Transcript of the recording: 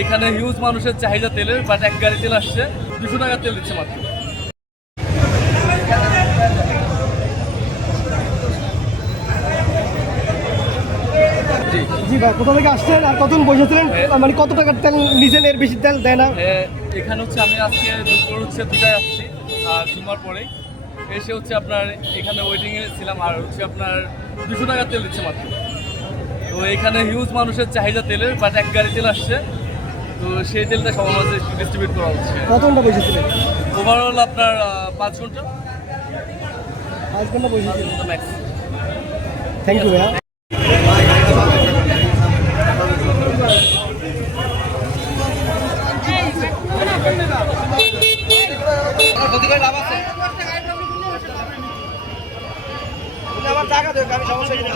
এখানে হিউজ মানুষের চাহিদা তেলের, বাট এক গাড়ি তেল আসছে 200 টাকা তেল দিচ্ছে মাত্র। জি ভাই, কোথা থেকে আসছেন আর কতক্ষণ বসেছিলেন? মানে কত টাকার তেল নিছেন? এর বেশি তেল দেয় না? এখানে হচ্ছে আমি আজকে দুপুর হচ্ছে 2টায় আসছি, ঘুমার পরেই এসে হচ্ছে আপনার এখানে ওয়েটিংয়ে ছিলাম, আর হচ্ছে আপনার 200 টাকা তেল দিচ্ছে মাত্র। তো এখানে হিউজ মানুষের চাহিদা তেলের, বাট এক গাড়ি তেল আসছে, তো সেই তেলটা সবার মাঝে ডিস্ট্রিবিউট করা হচ্ছে। কত ঘন্টা বসেছিলেন? ওভারঅল আপনার 5 ঘন্টা 5 ঘন্টা বসেছিলেন। ম্যাক্স। থ্যাংক ইউ ভাইয়া। আমার টাকা দেবে, আমি সমস্যা নেই।